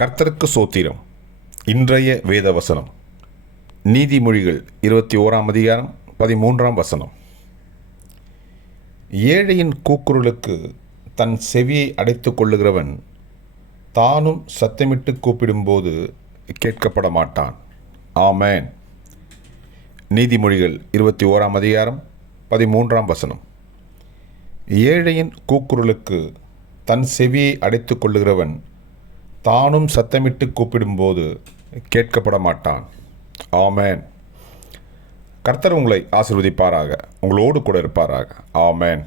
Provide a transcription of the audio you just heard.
கர்த்தருக்கு சோத்திரம். இன்றைய வேத வசனம் நீதிமொழிகள் 21 அதிகாரம் 13 ஏழையின் கூக்குரலுக்கு தன் செவியை அடைத்து கொள்ளுகிறவன் தானும் சத்தமிட்டு கூப்பிடும்போது கேட்கப்பட மாட்டான். ஆமேன். நீதிமொழிகள் 21 அதிகாரம் 13 ஏழையின் கூக்குரலுக்கு தன் செவியை அடைத்து கொள்ளுகிறவன் தானும் சத்தமிட்டு கூப்பிடும்போது கேட்கப்பட மாட்டான். ஆமேன். கர்த்தர் உங்களை ஆசீர்வதிப்பாராக, உங்களோடு கூட இருப்பாராக. ஆமேன்.